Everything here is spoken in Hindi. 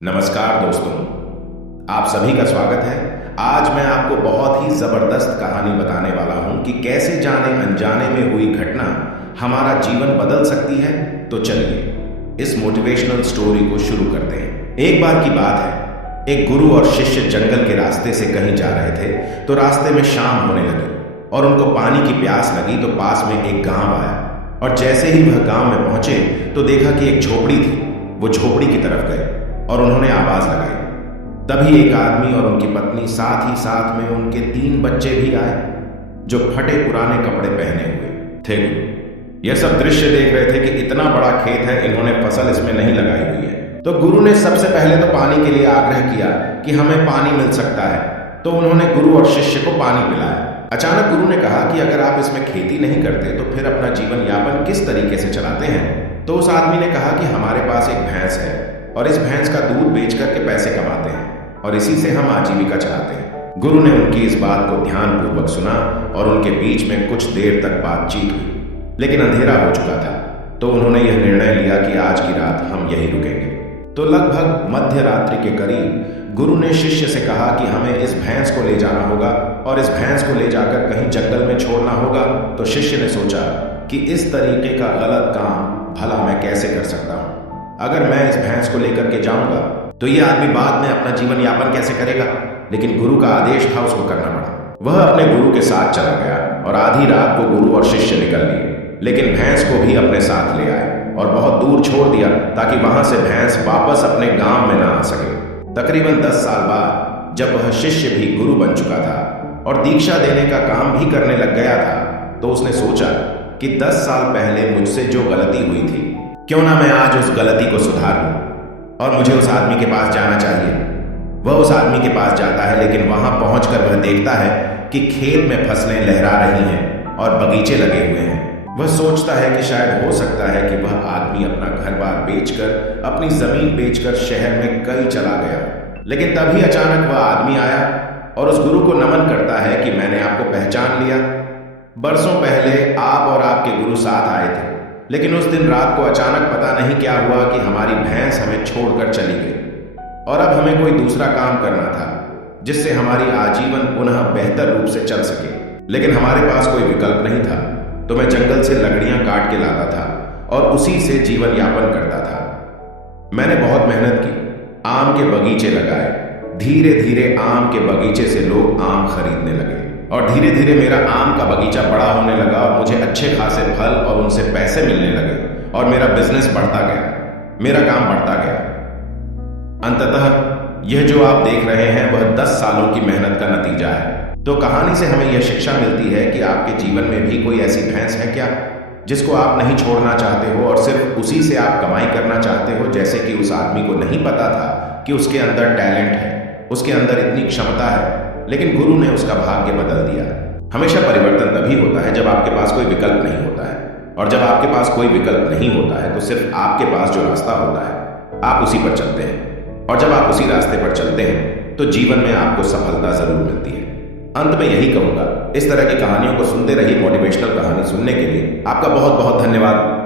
नमस्कार दोस्तों, आप सभी का स्वागत है। आज मैं आपको बहुत ही जबरदस्त कहानी बताने वाला हूं कि कैसे जाने अनजाने में हुई घटना हमारा जीवन बदल सकती है। तो चलिए इस मोटिवेशनल स्टोरी को शुरू करते हैं। एक बार की बात है, एक गुरु और शिष्य जंगल के रास्ते से कहीं जा रहे थे। तो रास्ते में शाम होने लगी और उनको पानी की प्यास लगी। तो पास में एक गांव आया और जैसे ही वह गांव में पहुंचे तो देखा कि एक झोपड़ी थी। वो झोपड़ी की तरफ गए और उन्होंने आवाज लगाई। तभी एक आदमी और उनकी पत्नी, साथ ही साथ में उनके 3 बच्चे भी आए जो फटे पुराने कपड़े पहने हुए थे। यह सब दृश्य देख रहे थे कि इतना बड़ा खेत है, इन्होंने फसल इसमें नहीं लगाई हुई है। तो गुरु ने सबसे पहले तो पानी के लिए आग्रह किया कि हमें पानी मिल सकता है। तो उन्होंने गुरु और शिष्य को पानी पिलाया। अचानक गुरु ने कहा कि अगर आप इसमें खेती नहीं करते तो फिर अपना जीवन यापन किस तरीके से चलाते हैं। तो उस आदमी ने कहा कि हमारे पास एक भैंस है और इस भैंस का दूध बेच करके पैसे कमाते हैं और इसी से हम आजीविका चलाते हैं। गुरु ने उनकी इस बात को ध्यानपूर्वक सुना और उनके बीच में कुछ देर तक बातचीत हुई, लेकिन अंधेरा हो चुका था। तो उन्होंने यह निर्णय लिया कि आज की रात हम यहीं रुकेंगे। तो लगभग मध्य रात्रि के करीब गुरु ने शिष्य से कहा कि हमें इस भैंस को ले जाना होगा और इस भैंस को ले जाकर कहीं जंगल में छोड़ना होगा। तो शिष्य ने सोचा कि इस तरीके का गलत काम भला मैं कैसे कर सकता हूं। अगर मैं इस भैंस को लेकर के जाऊंगा तो ये आदमी बाद में अपना जीवन यापन कैसे करेगा। लेकिन गुरु का आदेश था, उसको करना पड़ा। वह अपने गुरु के साथ चला गया और आधी रात को गुरु और शिष्य निकल लिए, लेकिन भैंस को भी अपने साथ ले आए और बहुत दूर छोड़ दिया ताकि वहां से भैंस वापस अपने गांव में ना आ सके। तकरीबन 10 साल बाद जब वह शिष्य भी गुरु बन चुका था और दीक्षा देने का काम भी करने लग गया था, तो उसने सोचा कि 10 साल पहले मुझसे जो गलती हुई थी, क्यों ना मैं आज उस गलती को सुधार लूं और मुझे उस आदमी के पास जाना चाहिए। वह उस आदमी के पास जाता है, लेकिन वहां पहुंचकर वह देखता है कि खेत में फसलें लहरा रही हैं और बगीचे लगे हुए हैं। वह सोचता है कि शायद हो सकता है कि वह आदमी अपना घर-बार बेचकर, अपनी जमीन बेचकर शहर में कहीं चला गया। लेकिन तभी अचानक वह आदमी आया और उस गुरु को नमन करता है कि मैंने आपको पहचान लिया। बरसों पहले आप और आपके गुरु साथ आए थे, लेकिन उस दिन रात को अचानक पता नहीं क्या हुआ कि हमारी भैंस हमें छोड़कर चली गई और अब हमें कोई दूसरा काम करना था जिससे हमारी आजीवन पुनः बेहतर रूप से चल सके। लेकिन हमारे पास कोई विकल्प नहीं था, तो मैं जंगल से लकड़ियां काट के लाता था और उसी से जीवन यापन करता था। मैंने बहुत मेहनत की, आम के बगीचे लगाए। धीरे धीरे आम के बगीचे से लोग आम खरीदने लगे और धीरे धीरे मेरा आम का बगीचा बड़ा होने लगा और मुझे अच्छे खासे फल और उनसे पैसे मिलने लगे और मेरा बिजनेस बढ़ता गया, मेरा काम बढ़ता गया। अंततः यह जो आप देख रहे हैं वह 10 सालों की मेहनत का नतीजा है। तो कहानी से हमें यह शिक्षा मिलती है कि आपके जीवन में भी कोई ऐसी भैंस है क्या जिसको आप नहीं छोड़ना चाहते हो और सिर्फ उसी से आप कमाई करना चाहते हो। जैसे कि उस आदमी को नहीं पता था कि उसके अंदर टैलेंट है, उसके अंदर इतनी क्षमता है, लेकिन गुरु ने उसका भाग्य बदल दिया। हमेशा परिवर्तन तभी होता है जब आपके पास कोई विकल्प नहीं होता है, और जब आपके पास कोई विकल्प नहीं होता है तो सिर्फ आपके पास जो रास्ता होता है आप उसी पर चलते हैं, और जब आप उसी रास्ते पर चलते हैं तो जीवन में आपको सफलता जरूर मिलती है। अंत में यही कहूंगा, इस तरह की कहानियों को सुनते रहिए। मोटिवेशनल कहानी सुनने के लिए आपका बहुत बहुत धन्यवाद।